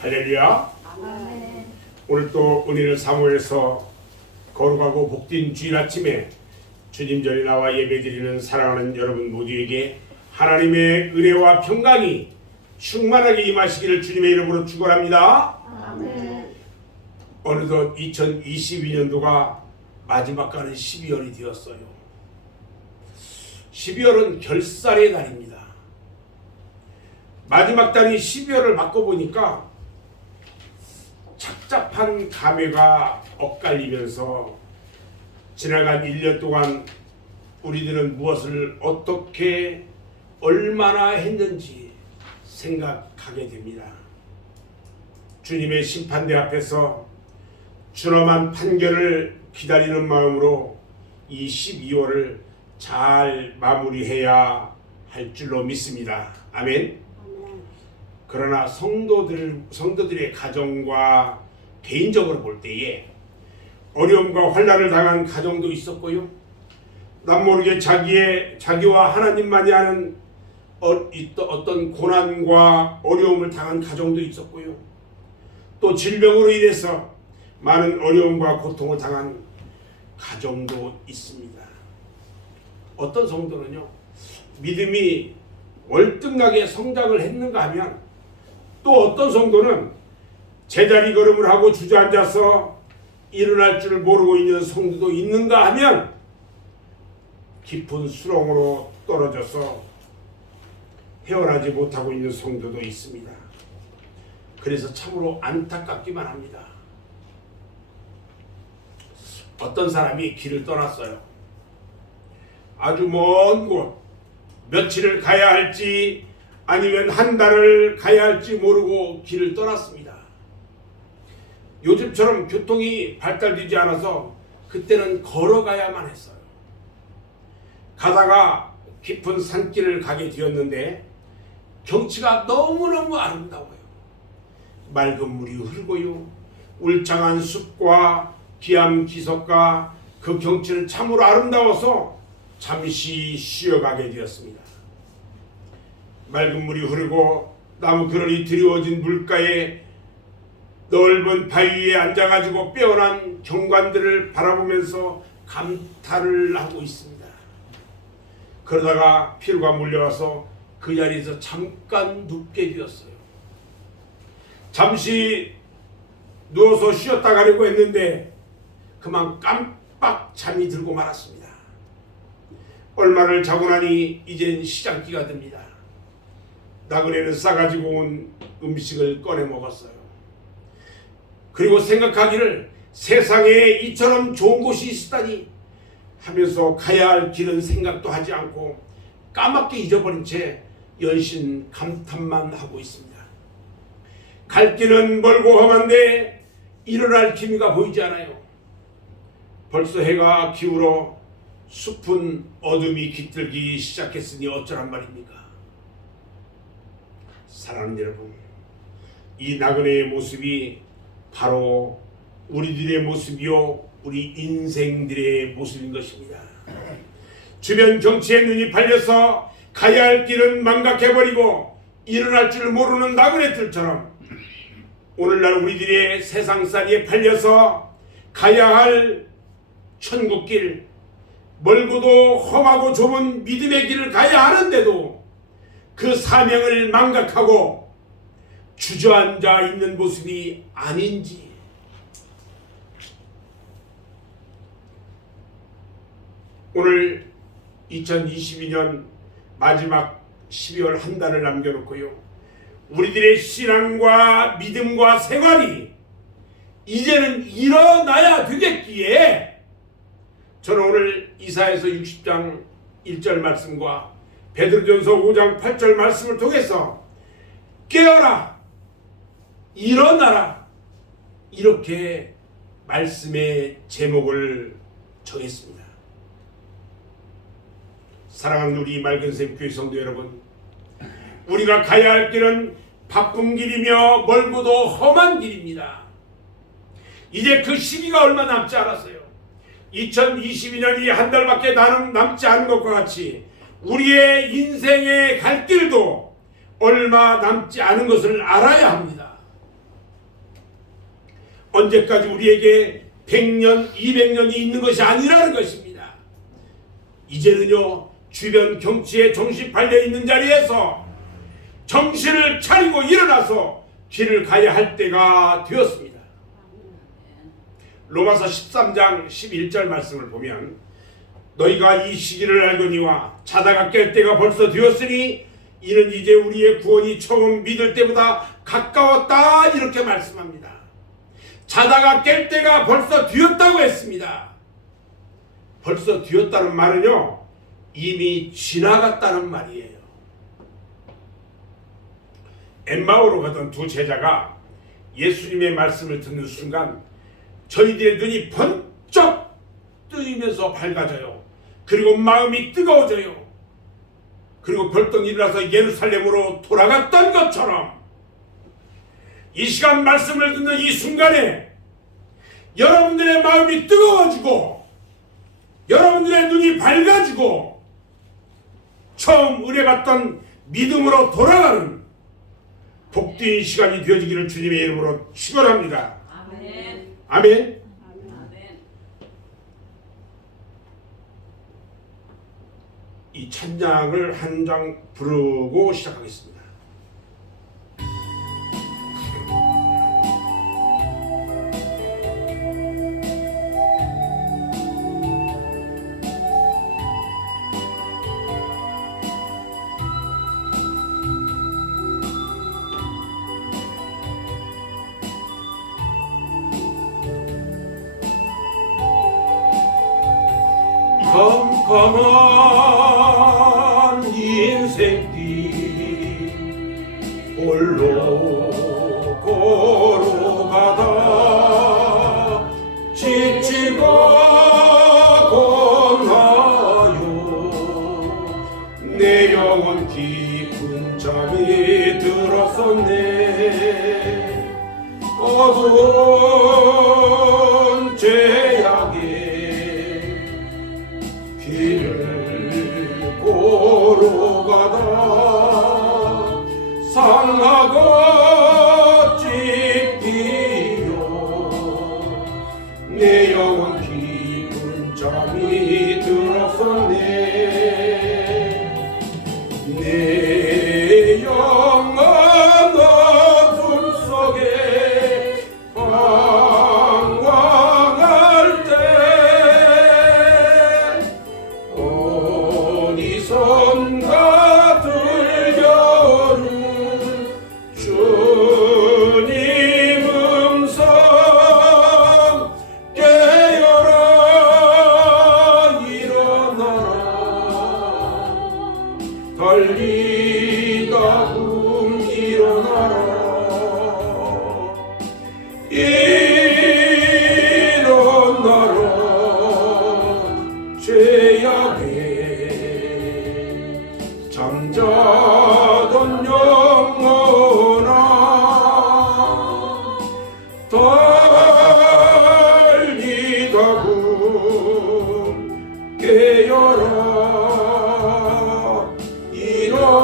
할렐루야. 아멘. 오늘 또 은혜를 사모해서 거룩하고 복된 주일 아침에 주님 전에 나와 예배드리는 사랑하는 여러분 모두에게 하나님의 은혜와 평강이 충만하게 임하시기를 주님의 이름으로 축원합니다. 아멘. 어느덧 2022년도가 마지막 가는 12월이 되었어요. 12월은 결살의 달입니다. 마지막 달이 12월을 바꿔보니까 착잡한 감회가 엇갈리면서 지나간 1년 동안 우리들은 무엇을 어떻게 얼마나 했는지 생각하게 됩니다. 주님의 심판대 앞에서 준엄한 판결을 기다리는 마음으로 이 12월을 잘 마무리해야 할 줄로 믿습니다. 아멘. 그러나 성도들의 가정과 개인적으로 볼 때에 어려움과 환난을 당한 가정도 있었고요. 남 모르게 자기와 하나님만이 아는 어떤 고난과 어려움을 당한 가정도 있었고요. 또 질병으로 인해서 많은 어려움과 고통을 당한 가정도 있습니다. 어떤 성도는요, 믿음이 월등하게 성장을 했는가 하면, 또 어떤 성도는 제자리 걸음을 하고 주저앉아서 일어날 줄 모르고 있는 성도도 있는가 하면 깊은 수렁으로 떨어져서 헤어나지 못하고 있는 성도도 있습니다. 그래서 참으로 안타깝기만 합니다. 어떤 사람이 길을 떠났어요. 아주 먼 곳, 며칠을 가야 할지 아니면 한 달을 가야 할지 모르고 길을 떠났습니다. 요즘처럼 교통이 발달되지 않아서 그때는 걸어가야만 했어요. 가다가 깊은 산길을 가게 되었는데 경치가 너무너무 아름다워요. 맑은 물이 흐르고요. 울창한 숲과 기암기석과 그 경치는 참으로 아름다워서 잠시 쉬어가게 되었습니다. 맑은 물이 흐르고 나무 그늘이 드리워진 물가에 넓은 바위 위에 앉아가지고 빼어난 경관들을 바라보면서 감탄을 하고 있습니다. 그러다가 피로가 몰려와서 그 자리에서 잠깐 눕게 되었어요. 잠시 누워서 쉬었다 가려고 했는데 그만 깜빡 잠이 들고 말았습니다. 얼마를 자고 나니 이젠 시장기가 됩니다. 나그네는 싸가지고 온 음식을 꺼내 먹었어요. 그리고 생각하기를 세상에 이처럼 좋은 곳이 있다니 하면서 가야 할 길은 생각도 하지 않고 까맣게 잊어버린 채 연신 감탄만 하고 있습니다. 갈 길은 멀고 험한데 일어날 기미가 보이지 않아요. 벌써 해가 기울어 숲은 어둠이 깃들기 시작했으니 어쩌란 말입니까? 사랑하는 여러분, 이 나그네의 모습이 바로 우리들의 모습이요, 우리 인생들의 모습인 것입니다. 주변 경치에 눈이 팔려서 가야 할 길은 망각해버리고 일어날 줄 모르는 나그네들처럼 오늘날 우리들의 세상살이에 팔려서 가야 할 천국길, 멀고도 험하고 좁은 믿음의 길을 가야 하는데도 그 사명을 망각하고 주저앉아 있는 모습이 아닌지, 오늘 2022년 마지막 12월 한 달을 남겨놓고요, 우리들의 신앙과 믿음과 생활이 이제는 일어나야 되겠기에 저는 오늘 이사야서 60장 1절 말씀과 베드로전서 5장 8절 말씀을 통해서 깨어라, 일어나라, 이렇게 말씀의 제목을 정했습니다. 사랑하는 우리 맑은샘 교회 성도 여러분, 우리가 가야 할 길은 바쁜 길이며 멀고도 험한 길입니다. 이제 그 시기가 얼마 남지 않았어요. 2022년이 한 달밖에 남지 않은 것과 같이 우리의 인생의 갈 길도 얼마 남지 않은 것을 알아야 합니다. 언제까지 우리에게 100년, 200년이 있는 것이 아니라는 것입니다. 이제는요, 주변 경치에 정신 팔려 있는 자리에서 정신을 차리고 일어나서 길을 가야 할 때가 되었습니다. 로마서 13장 11절 말씀을 보면 너희가 이 시기를 알거니와 자다가 깰 때가 벌써 되었으니 이는 이제 우리의 구원이 처음 믿을 때보다 가까웠다, 이렇게 말씀합니다. 자다가 깰 때가 벌써 되었다고 했습니다. 벌써 되었다는 말은요, 이미 지나갔다는 말이에요. 엠마오로 가던 두 제자가 예수님의 말씀을 듣는 순간 저희들의 눈이 번쩍 뜨이면서 밝아져요. 그리고 마음이 뜨거워져요. 그리고 벌떡 일어나서 예루살렘으로 돌아갔던 것처럼 이 시간 말씀을 듣는 이 순간에 여러분들의 마음이 뜨거워지고 여러분들의 눈이 밝아지고 처음 은혜받던 믿음으로 돌아가는 복된 시간이 되어지기를 주님의 이름으로 축원합니다. 아멘. 아멘. 이 찬양을 한 장 부르고 시작하겠습니다. 컴컴한 인생길 홀로 걸어가다 지치고 권하여 내 영혼 깊은 잠이 들었었네. 어두운 죄악에 길을 걸어가다 상하고 찢기며 내 영혼 깊은 잠이 들었었네. 내 영혼 어둠 속에 방황할 때 어디선가 들려오는 주님 음성 깨어라 일어나라 달리다 금 일어나라 일어나라 죄악에 잠자던 영혼아 달리다 금 깨어라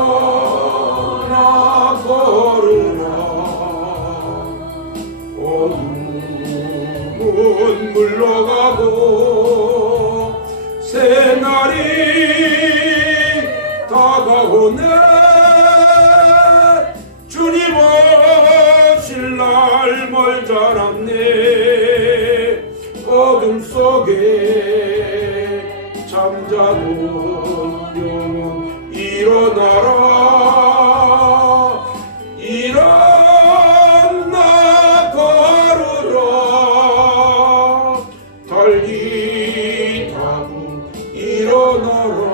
일어나 걸으라 어둠은 물러가고 새날이 다가오네. 주님 오실 날 멀지 않았네. 어둠 속에 잠자던 영혼 일어나라 일어나 걸으라 달리다 일어나라.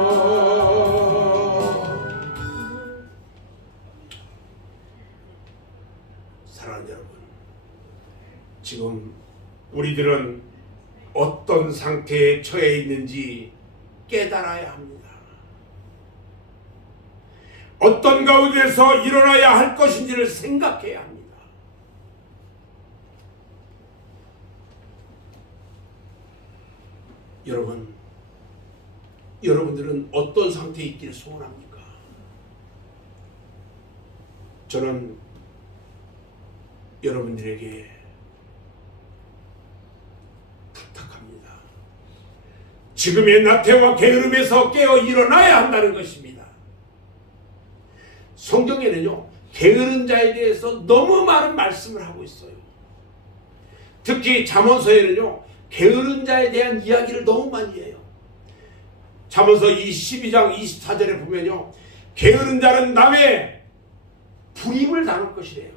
사랑하는 여러분, 지금 우리들은 어떤 상태에 처해 있는지 깨달아야 합니다. 어떤 가운데서 일어나야 할 것인지를 생각해야 합니다. 여러분들은 어떤 상태에 있기를 소원합니까? 저는 여러분들에게 지금의 나태와 게으름에서 깨어 일어나야 한다는 것입니다. 성경에는요, 게으른 자에 대해서 너무 많은 말씀을 하고 있어요. 특히 잠언서에는요, 게으른 자에 대한 이야기를 너무 많이 해요. 잠언서 12장 24절에 보면요, 게으른 자는 남의 불임을 당할 것이래요.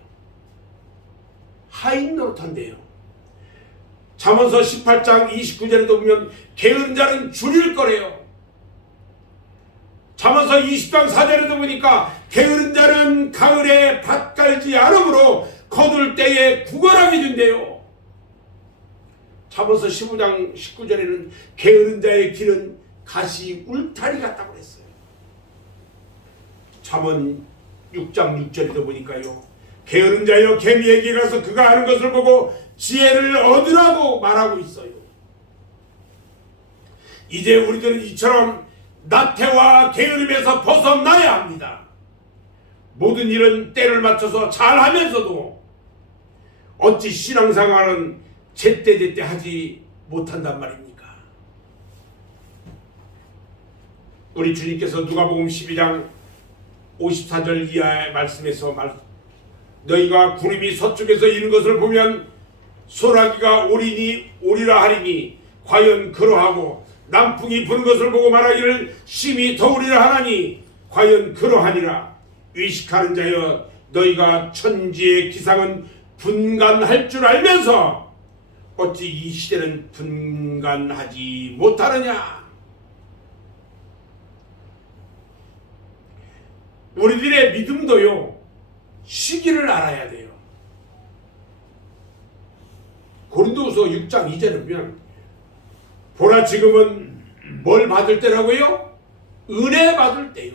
하인 노릇한대요. 잠언서 18장 29절에도 보면 게으른 자는 줄일 거래요. 잠언서 20장 4절에도 보니까 게으른 자는 가을에 밭 갈지 않으므로 거둘 때에 구걸하게 된대요. 잠언서 15장 19절에는 게으른 자의 길은 가시 울타리 같다고 그랬어요. 잠언 6장 6절에도 보니까요, 게으른 자여 개미에게 가서 그가 아는 것을 보고 지혜를 얻으라고 말하고 있어요. 이제 우리들은 이처럼 나태와 게으름에서 벗어나야 합니다. 모든 일은 때를 맞춰서 잘하면서도 어찌 신앙생활은 제때제때 하지 못한단 말입니까? 우리 주님께서 누가복음 12장 54절 이하의 말씀에서 너희가 구름이 서쪽에서 이는 것을 보면 소나기가 오리라 하리니 과연 그러하고 남풍이 부는 것을 보고 말하기를 심히 더우리라 하나니 과연 그러하니라. 의식하는 자여 너희가 천지의 기상은 분간할 줄 알면서 어찌 이 시대는 분간하지 못하느냐. 우리들의 믿음도요, 시기를 알아야 돼요. 고린도후서 6장 2절에 보면 보라 지금은 뭘 받을 때라고요? 은혜 받을 때요.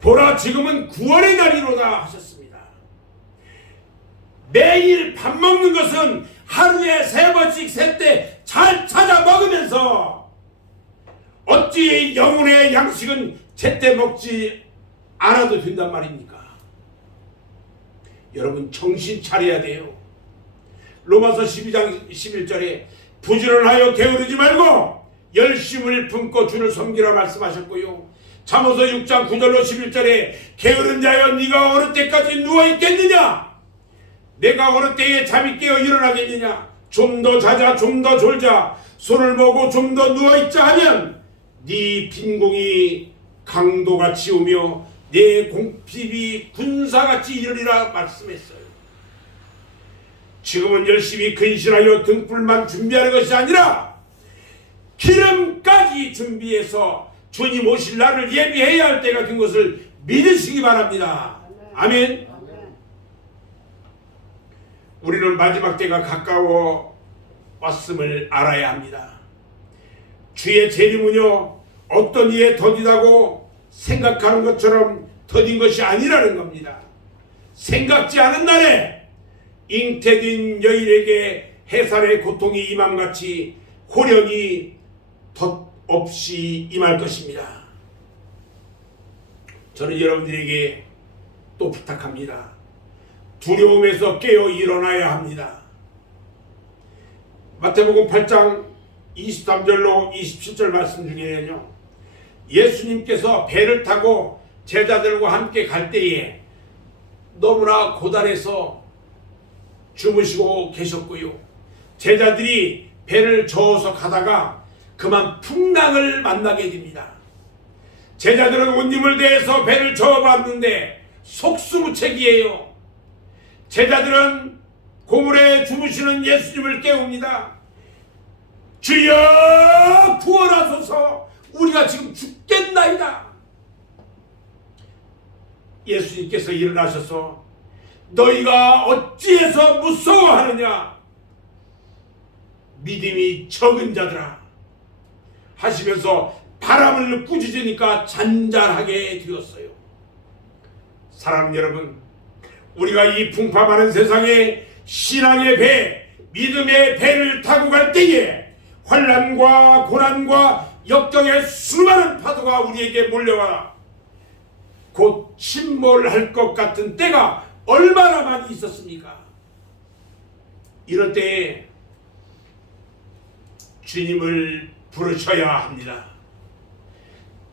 보라 지금은 구원의 날이로다 하셨습니다. 매일 밥 먹는 것은 하루에 3번씩 셀 때 잘 찾아 먹으면서 어찌 영혼의 양식은 제때 먹지 않아도 된단 말입니까? 여러분 정신 차려야 돼요. 로마서 12장 11절에 부지런하여 게으르지 말고 열심을 품고 주를 섬기라 말씀하셨고요. 잠언서 6장 9절로 11절에 게으른 자여 네가 어느 때까지 누워있겠느냐? 내가 어느 때에 잠이 깨어 일어나겠느냐? 좀 더 자자 좀 더 졸자 손을 모고 좀 더 누워있자 하면 네 빈공이 강도같이 오며 내 공핍이 군사같이 이르리라 말씀했어요. 지금은 열심히 근신하여 등불만 준비하는 것이 아니라 기름까지 준비해서 주님 오실 날을 예비해야 할 때가 된 것을 믿으시기 바랍니다. 아멘. 우리는 마지막 때가 가까워 왔음을 알아야 합니다. 주의 재림은요, 어떤 이에 더디다고 생각하는 것처럼 더딘 것이 아니라는 겁니다. 생각지 않은 날에 잉태된 여인에게 해산의 고통이 임함같이 호련이 덧없이 임할 것입니다. 저는 여러분들에게 또 부탁합니다. 두려움에서 깨어 일어나야 합니다. 마태복음 8장 23절로 27절 말씀 중에는요, 예수님께서 배를 타고 제자들과 함께 갈 때에 너무나 고단해서 주무시고 계셨고요, 제자들이 배를 저어서 가다가 그만 풍랑을 만나게 됩니다. 제자들은 온 힘을 다해서 배를 저어봤는데 속수무책이에요. 제자들은 고물에 주무시는 예수님을 깨웁니다. 주여 구원하소서, 우리가 지금 죽겠나이다. 예수님께서 일어나셔서 너희가 어찌해서 무서워하느냐, 믿음이 적은 자들아 하시면서 바람을 꾸짖으니까 잔잔하게 되었어요. 사랑하는 여러분, 우리가 이 풍파 많은 세상에 신앙의 배, 믿음의 배를 타고 갈 때에 환난과 고난과 역경의 수많은 파도가 우리에게 몰려와 곧 침몰할 것 같은 때가 얼마나 많이 있었습니까? 이럴 때에 주님을 부르셔야 합니다.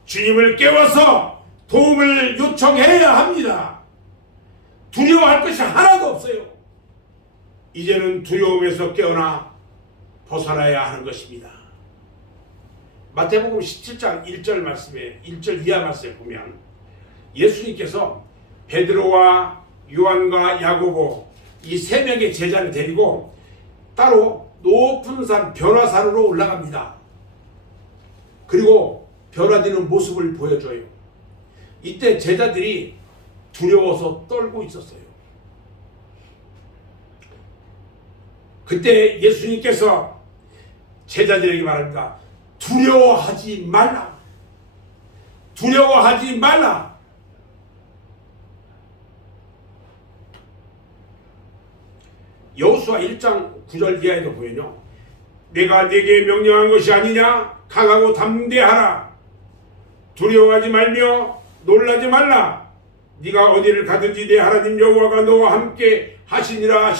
주님을 깨워서 도움을 요청해야 합니다. 두려워할 것이 하나도 없어요. 이제는 두려움에서 깨어나 벗어나야 하는 것입니다. 마태복음 17장 1절 말씀에 1절 이하 말씀에 보면 예수님께서 베드로와 요한과 야고보 이 세 명의 제자를 데리고 따로 높은 산 변화산으로 올라갑니다. 그리고 변화되는 모습을 보여줘요. 이때 제자들이 두려워서 떨고 있었어요. 그때 예수님께서 제자들에게 말합니다. 두려워하지 말라. 두려워하지 말라. 여호수아 1장 9절 이하에도 보면요. 내가 네게 명령한 것이 아니냐? 강하고 담대하라. 두려워하지 말며 놀라지 말라. 네가 어디를 가든지 내 하나님 여호와가 너와 함께 하시니라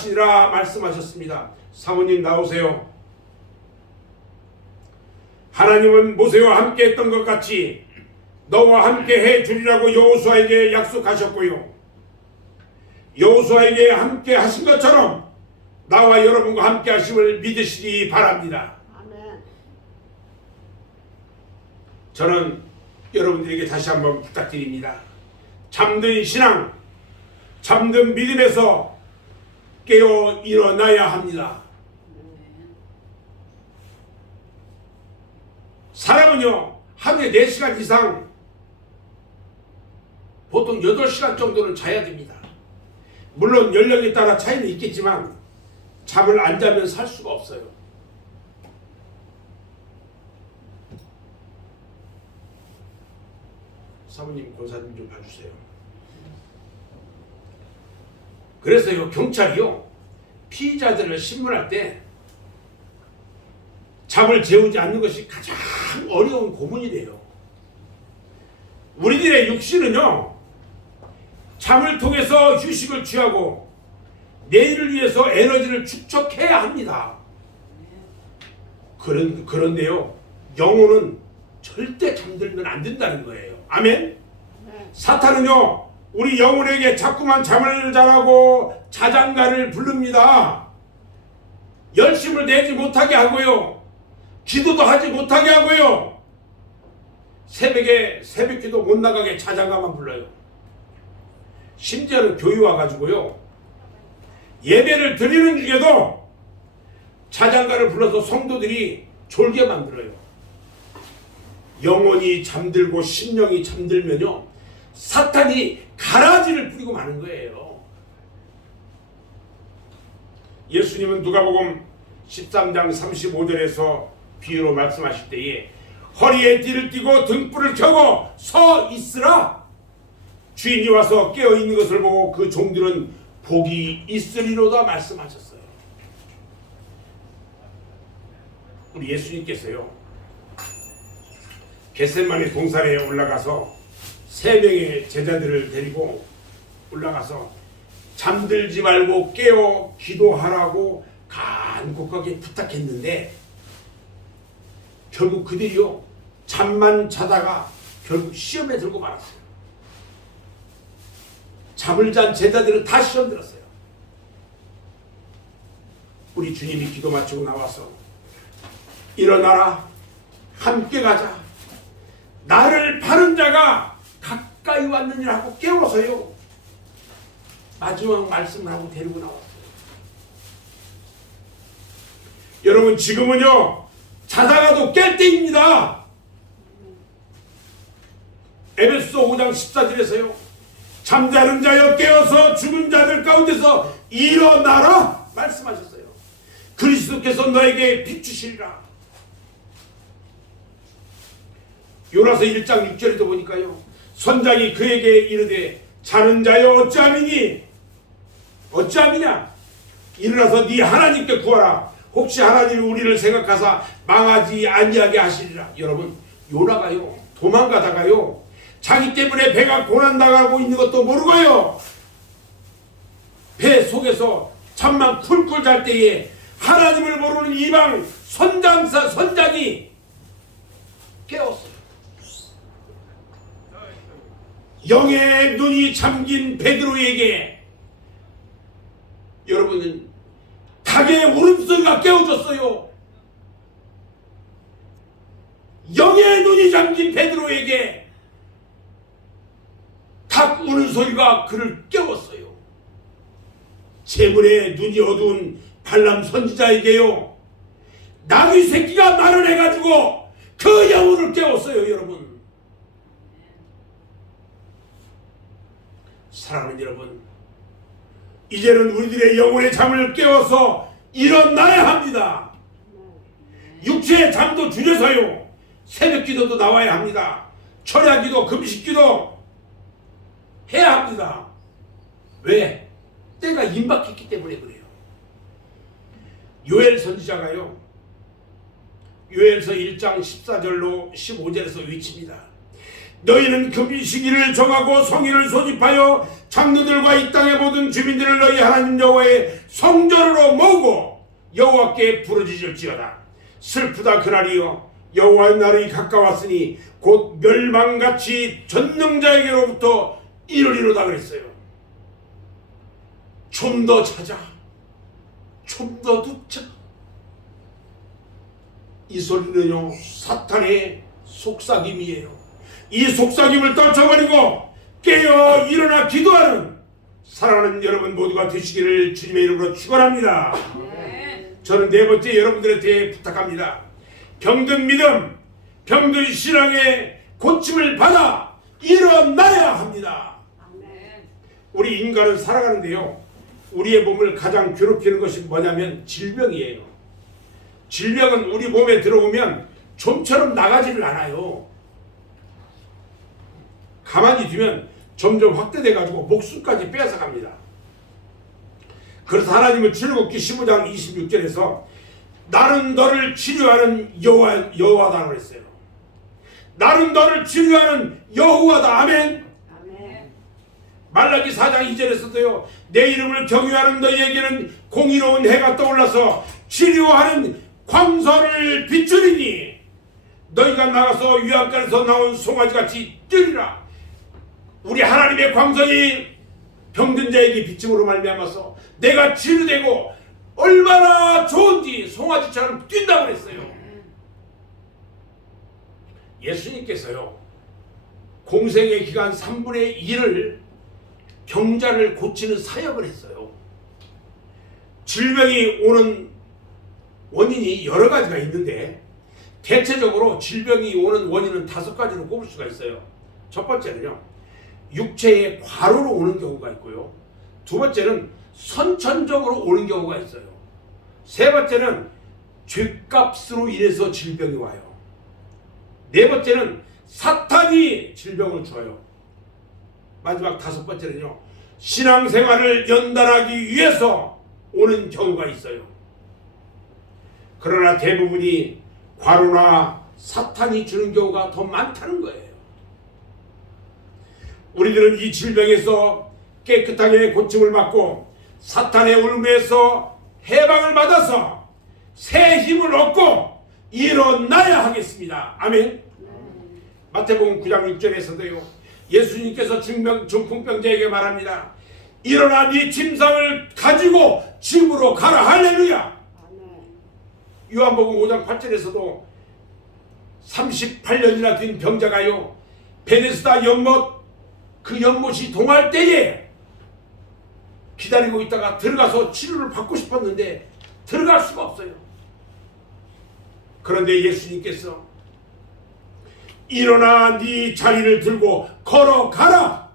말씀하셨습니다. 사모님 나오세요. 하나님은 모세와 함께 했던 것 같이 너와 함께 해주리라고 여호수아에게 약속하셨고요. 여호수아에게 함께 하신 것처럼 나와 여러분과 함께 하심을 믿으시기 바랍니다. 아멘. 저는 여러분들에게 다시 한번 부탁드립니다. 잠든 신앙, 잠든 믿음에서 깨어 일어나야 합니다. 사람은요, 하루에 4시간 이상 보통 8시간 정도는 자야 됩니다. 물론 연령에 따라 차이는 있겠지만 잠을 안 자면 살 수가 없어요. 사모님, 권사님 좀 봐주세요. 그래서요, 경찰이요, 피의자들을 신문할 때 잠을 재우지 않는 것이 가장 어려운 고문이래요. 우리들의 육신은요, 잠을 통해서 휴식을 취하고 내일을 위해서 에너지를 축적해야 합니다. 그런데요, 영혼은 절대 잠들면 안 된다는 거예요. 아멘? 사탄은요, 우리 영혼에게 자꾸만 잠을 자라고 자장가를 부릅니다. 열심을 내지 못하게 하고요, 기도도 하지 못하게 하고요, 새벽에 새벽기도 못 나가게 자장가만 불러요. 심지어는 교회 와가지고요, 예배를 드리는 중에도 자장가를 불러서 성도들이 졸게 만들어요. 영혼이 잠들고 심령이 잠들면요, 사탄이 가라지를 뿌리고 마는 거예요. 예수님은 누가복음 13장 35절에서 비유로 말씀하실 때에 허리에 띠를 띠고 등불을 켜고 서 있으라. 주인이 와서 깨어있는 것을 보고 그 종들은 복이 있으리로다 말씀하셨어요. 우리 예수님께서요, 겟세마네 동산에 올라가서 3명의 제자들을 데리고 올라가서 잠들지 말고 깨어 기도하라고 간곡하게 부탁했는데 결국 그들이요, 잠만 자다가 결국 시험에 들고 말았어요. 잠을 잔 제자들은 다 시험 들었어요. 우리 주님이 기도 마치고 나와서 일어나라, 함께 가자, 나를 파는 자가 가까이 왔느니라 하고 깨워서요, 마지막 말씀을 하고 데리고 나왔어요. 여러분, 지금은요, 자다가도 깰 때입니다. 에베소서 5장 14절에서요, 잠자는 자여 깨어서 죽은 자들 가운데서 일어나라 말씀하셨어요. 그리스도께서 너에게 비추시리라. 요나서 1장 6절에도 보니까요, 선장이 그에게 이르되 자는 자여 어찌함이냐? 일어나서 네 하나님께 구하라. 혹시 하나님이 우리를 생각하사 망하지 아니하게 하시리라. 여러분, 요나가요, 도망가다가요, 자기 때문에 배가 고난당하고 있는 것도 모르고요, 배 속에서 잠만 쿨쿨 잘 때에 하나님을 모르는 이방 선장이 깨웠어요. 영의 눈이 잠긴 베드로에게 여러분은 닭의 울음소리가 깨워줬어요. 영의 눈이 잠긴 베드로에게 닭 우는 소리가 그를 깨웠어요. 재물에 눈이 어두운 발람 선지자에게요, 나귀 새끼가 말을 해가지고 그 영혼을 깨웠어요. 여러분, 사랑하는 여러분, 이제는 우리들의 영혼의 잠을 깨워서 일어나야 합니다. 육체의 잠도 줄여서요, 새벽 기도도 나와야 합니다. 철야 기도, 금식 기도 해야 합니다. 왜? 때가 임박했기 때문에 그래요. 요엘 선지자가요, 요엘서 1장 14절로 15절에서 외칩니다. 너희는 금식일을 정하고 성일을 소집하여 장로들과 이 땅의 모든 주민들을 너희 하나님 여호와의 성전으로 모으고 여호와께 부르짖을지어다. 슬프다 그날이여, 여호와의 날이 가까웠으니 곧 멸망같이 전능자에게로부터 이르리로다 그랬어요. 좀 더 찾아, 좀 더 듣자. 이 소리는요, 사탄의 속삭임이에요. 이 속삭임을 떨쳐버리고 깨어 일어나 기도하는 사랑하는 여러분 모두가 되시기를 주님의 이름으로 축원합니다. 저는 네 번째 여러분들한테 부탁합니다. 병든 믿음, 병든 신앙의 고침을 받아 일어나야 합니다. 우리 인간은 살아가는데요, 우리의 몸을 가장 괴롭히는 것이 뭐냐면 질병이에요. 질병은 우리 몸에 들어오면 좀처럼 나가지를 않아요. 가만히 두면 점점 확대돼 가지고 목숨까지 빼앗아갑니다. 그래서 하나님은 출애굽기 15장 26절에서 나는 너를 치료하는 여호와다 그랬어요. 나는 너를 치료하는 여호와다. 아멘. 말라기 4장 2절에서도요, 내 이름을 경유하는 너희에게는 공의로운 해가 떠올라서 치료하는 광선을 비추리니 너희가 나가서 유황가에서 나온 송아지같이 뛰리라. 우리 하나님의 광선이 병든 자에게 비침으로 말미암아서 내가 치유되고 얼마나 좋은지 송아지처럼 뛴다고 그랬어요. 예수님께서요, 공생의 기간 3분의 1을 병자를 고치는 사역을 했어요. 질병이 오는 원인이 여러 가지가 있는데 대체적으로 질병이 오는 원인은 5가지로 꼽을 수가 있어요. 첫 번째는요, 육체의 과로로 오는 경우가 있고요. 두 번째는 선천적으로 오는 경우가 있어요. 세 번째는 죗값으로 인해서 질병이 와요. 네 번째는 사탄이 질병을 줘요. 마지막 5번째는요, 신앙생활을 연단하기 위해서 오는 경우가 있어요. 그러나 대부분이 과로나 사탄이 주는 경우가 더 많다는 거예요. 우리들은 이 질병에서 깨끗하게 고침을 받고 사탄의 울음에서 해방을 받아서 새 힘을 얻고 일어나야 하겠습니다. 아멘. 마태복음 9장 6절에서도요, 예수님께서 중풍병자에게 말합니다. 일어나 네 침상을 가지고 집으로 가라. 할렐루야. 요한복음 5장 8절에서도 38년이나 된 병자가요, 베데스다 연못, 그 연못이 동할 때에 기다리고 있다가 들어가서 치료를 받고 싶었는데 들어갈 수가 없어요. 그런데 예수님께서 일어나 네 자리를 들고 걸어가라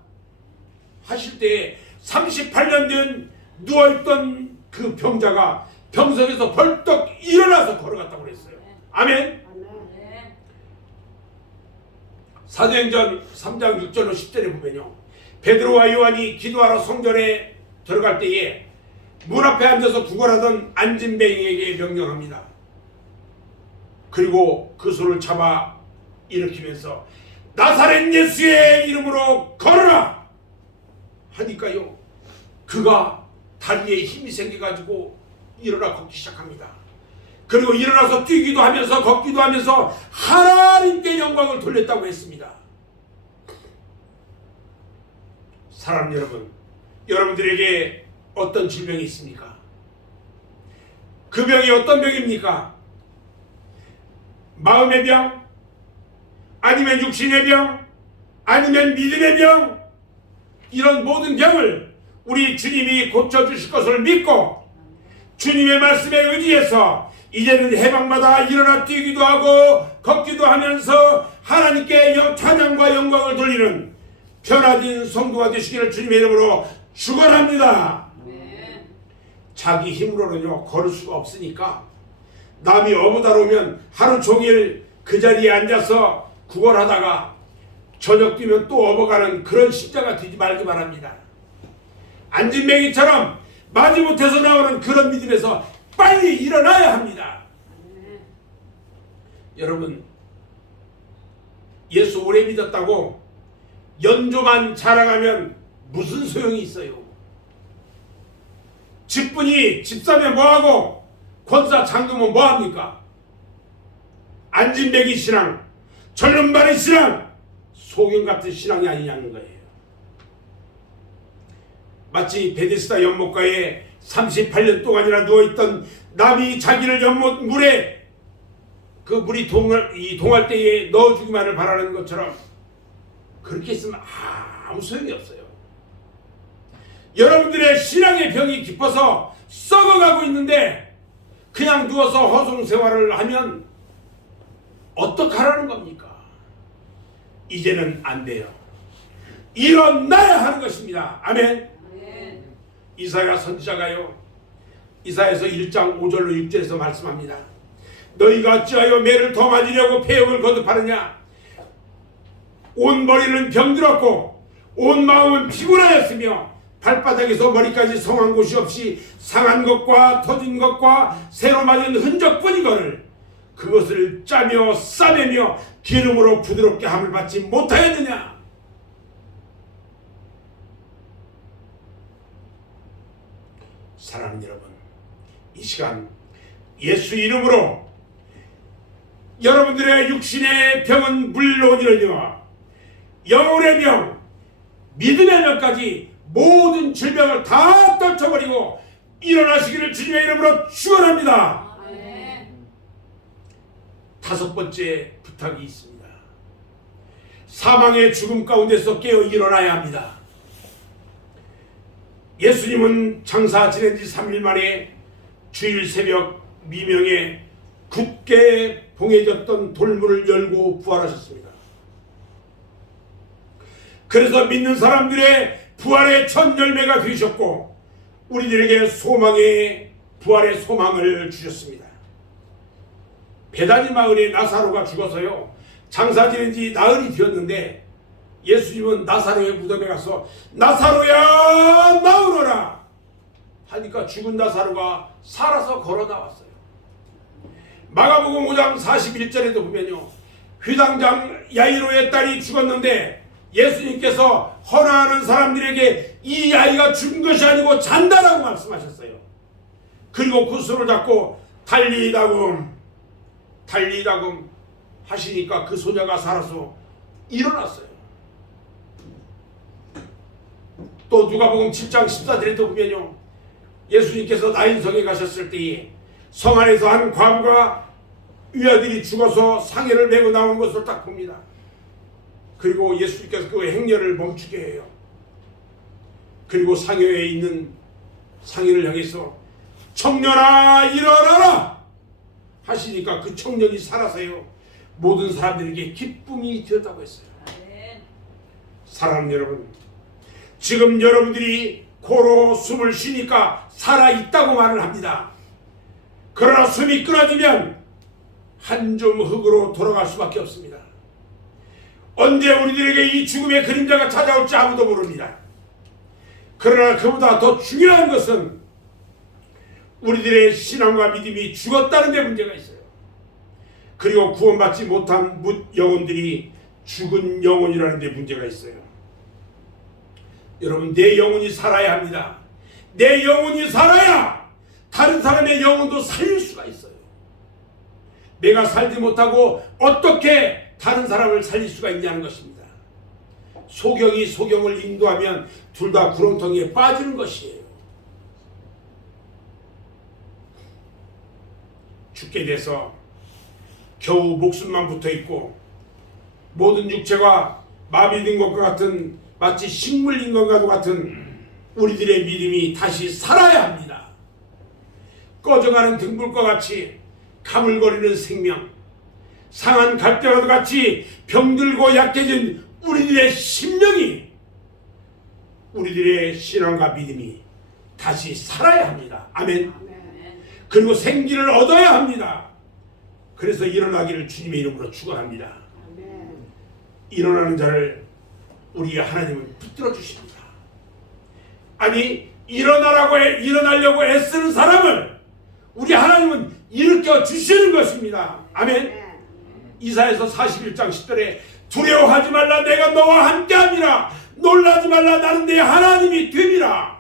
하실 때에 38년 된 누워있던 그 병자가 병석에서 벌떡 일어나서 걸어갔다고 그랬어요. 아멘. 사도행전 3장 6절로 10절에 보면요, 베드로와 요한이 기도하러 성전에 들어갈 때에 문 앞에 앉아서 구걸하던 안진뱅이에게 명령합니다. 그리고 그 손을 잡아 일으키면서 나사렛 예수의 이름으로 걸어라 하니까요, 그가 다리에 힘이 생겨가지고 일어나 걷기 시작합니다. 그리고 일어나서 뛰기도 하면서 걷기도 하면서 하나님께 영광을 돌렸다고 했습니다. 사랑하는 여러분, 여러분들에게 어떤 질병이 있습니까? 그 병이 어떤 병입니까? 마음의 병? 아니면 육신의 병? 아니면 믿음의 병? 이런 모든 병을 우리 주님이 고쳐주실 것을 믿고 주님의 말씀에 의지해서 이제는 해방받아 일어나 뛰기도 하고 걷기도 하면서 하나님께 찬양과 영광을 돌리는 변화된 성도가 되시기를 주님의 이름으로 축원합니다. 자기 힘으로는요 걸을 수가 없으니까 남이 어부다로 오면 하루 종일 그 자리에 앉아서 구걸하다가 저녁 뛰면 또 업어가는 그런 십자가 되지 말기 바랍니다. 안진뱅이처럼 마지못해서 나오는 그런 믿음에서 빨리 일어나야 합니다. 여러분, 예수 오래 믿었다고 연조만 자랑하면 무슨 소용이 있어요? 집분이 집사면 뭐하고 권사 장로면 뭐합니까? 안진뱅이 신앙, 절름발의 신앙, 소경같은 신앙이 아니냐는 거예요. 마치 베데스다 연못가에 38년 동안이나 누워있던 남이 자기를 연못 물에 그 물이 동할대에 넣어주기만을 바라는 것처럼 그렇게 있으면 아무 소용이 없어요. 여러분들의 신앙의 병이 깊어서 썩어가고 있는데 그냥 누워서 허송생활을 하면 어떡하라는 겁니까? 이제는 안 돼요. 일어나야 하는 것입니다. 아멘. 이사야 선지자가요 이사야서 1장 5절로 6절에서 말씀합니다. 너희가 어찌하여 매를 더 맞으려고 폐역을 거듭하느냐? 온 머리는 병들었고 온 마음은 피곤하였으며 발바닥에서 머리까지 성한 곳이 없이 상한 것과 터진 것과 새로 맞은 흔적뿐이거늘 그것을 짜며 싸매며 기름으로 부드럽게 함을 받지 못하였느냐? 사랑하는 여러분, 이 시간 예수 이름으로 여러분들의 육신의 병은 물론이로니와 영혼의 병, 믿음의 병까지 모든 질병을 다 떨쳐버리고 일어나시기를 주님의 이름으로 축원합니다. 다섯 번째 부탁이 있습니다. 사망의 죽음 가운데서 깨어 일어나야 합니다. 예수님은 장사 지낸 지 3일 만에 주일 새벽 미명에 굳게 봉해졌던 돌문을 열고 부활하셨습니다. 그래서 믿는 사람들의 부활의 첫 열매가 되셨고 우리들에게 소망의 부활의 소망을 주셨습니다. 베다니 마을에 나사로가 죽어서요 장사 지낸 지 나흘이 되었는데 예수님은 나사로의 무덤에 가서 나사로야 나오너라 하니까 죽은 나사로가 살아서 걸어 나왔어요. 마가복음 5장 41절에도 보면요 회당장 야이로의 딸이 죽었는데 예수님께서 헌화하는 사람들에게 이 아이가 죽은 것이 아니고 잔다라고 말씀하셨어요. 그리고 그 손을 잡고 달리다금 하시니까 그 소녀가 살아서 일어났어요. 또 누가복음 7장 14절에도 보면요 예수님께서 나인성에 가셨을 때에 성 안에서 한 과부가 위아들이 죽어서 상해를 메고 나온 것을 딱 봅니다. 그리고 예수님께서 그 행렬을 멈추게 해요. 그리고 상해에 있는 상해를 향해서 청년아 일어나라 하시니까 그 청년이 살아서요 모든 사람들에게 기쁨이 되었다고 했어요. 사랑하는 여러분, 지금 여러분들이 코로 숨을 쉬니까 살아있다고 말을 합니다. 그러나 숨이 끊어지면 한 줌 흙으로 돌아갈 수밖에 없습니다. 언제 우리들에게 이 죽음의 그림자가 찾아올지 아무도 모릅니다. 그러나 그보다 더 중요한 것은 우리들의 신앙과 믿음이 죽었다는 데 문제가 있어요. 그리고 구원받지 못한 뭇 영혼들이 죽은 영혼이라는 데 문제가 있어요. 여러분, 내 영혼이 살아야 합니다. 내 영혼이 살아야 다른 사람의 영혼도 살릴 수가 있어요. 내가 살지 못하고 어떻게 다른 사람을 살릴 수가 있냐는 것입니다. 소경이 소경을 인도하면 둘 다 구렁텅이에 빠지는 것이에요. 죽게 돼서 겨우 목숨만 붙어 있고 모든 육체가 마비된 것과 같은 마치 식물인 것과도 같은 우리들의 믿음이 다시 살아야 합니다. 꺼져가는 등불과 같이 가물거리는 생명, 상한 갈대와도 같이 병들고 약해진 우리들의 심령이, 우리들의 신앙과 믿음이 다시 살아야 합니다. 아멘. 그리고 생기를 얻어야 합니다. 그래서 일어나기를 주님의 이름으로 축원합니다. 일어나는 자를 우리 하나님은 붙들어 주십니다. 아니, 일어나려고 애쓰는 사람을 우리 하나님은 일으켜 주시는 것입니다. 아멘. 이사야서 41장 10절에 두려워하지 말라, 내가 너와 함께함이라. 놀라지 말라, 나는 내 하나님이 됨이라.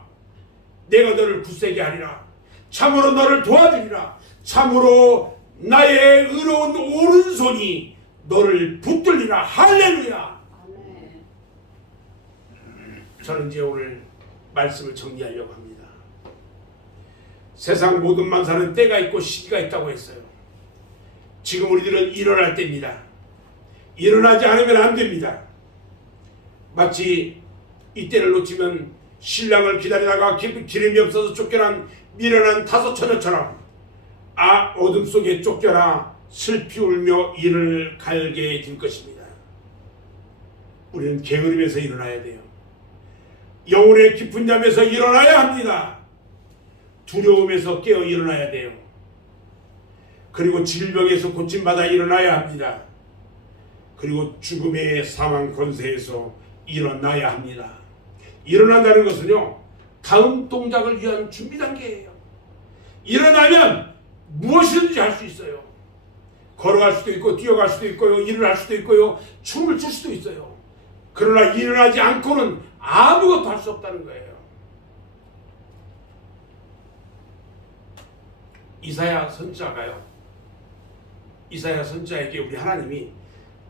내가 너를 굳세게 하리라. 참으로 너를 도와주리라. 참으로 나의 의로운 오른손이 너를 붙들리라. 할렐루야. 저는 이제 오늘 말씀을 정리하려고 합니다. 세상 모든 만사는 때가 있고 시기가 있다고 했어요. 지금 우리들은 일어날 때입니다. 일어나지 않으면 안 됩니다. 마치 이때를 놓치면 신랑을 기다리다가 기름이 없어서 쫓겨난 미련한 다섯 처녀처럼 어둠 속에 쫓겨나 슬피 울며 이를 갈게 될 것입니다. 우리는 게으름에서 일어나야 돼요. 영혼의 깊은 잠에서 일어나야 합니다. 두려움에서 깨어 일어나야 돼요. 그리고 질병에서 고침받아 일어나야 합니다. 그리고 죽음의 사망 권세에서 일어나야 합니다. 일어난다는 것은요, 다음 동작을 위한 준비 단계예요. 일어나면 무엇이든지 할 수 있어요. 걸어갈 수도 있고, 뛰어갈 수도 있고요, 일을 할 수도 있고요, 춤을 출 수도 있어요. 그러나 일어나지 않고는 아무것도 할 수 없다는 거예요. 이사야 선지자에게 우리 하나님이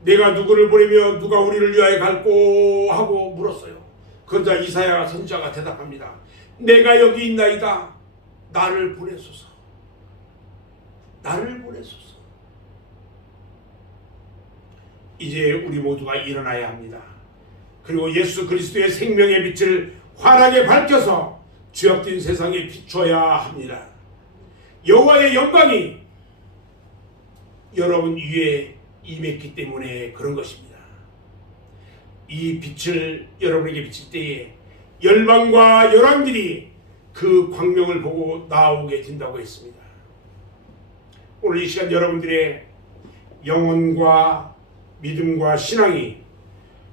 내가 누구를 보내며 누가 우리를 위하여 갈꼬 하고 물었어요. 그러자 이사야 선지자가 대답합니다. 내가 여기 있나이다. 나를 보내소서. 나를 보내소서. 이제 우리 모두가 일어나야 합니다. 그리고 예수 그리스도의 생명의 빛을 환하게 밝혀서 죄악된 세상에 비춰야 합니다. 여호와의 영광이 여러분 위에 임했기 때문에 그런 것입니다. 이 빛을 여러분에게 비칠 때에 열방과 열왕들이 그 광명을 보고 나오게 된다고 했습니다. 오늘 이 시간 여러분들의 영혼과 믿음과 신앙이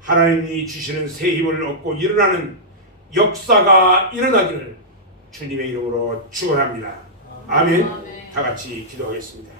하나님이 주시는 새 힘을 얻고 일어나는 역사가 일어나기를 주님의 이름으로 축원합니다. 아멘. 다 같이 기도하겠습니다.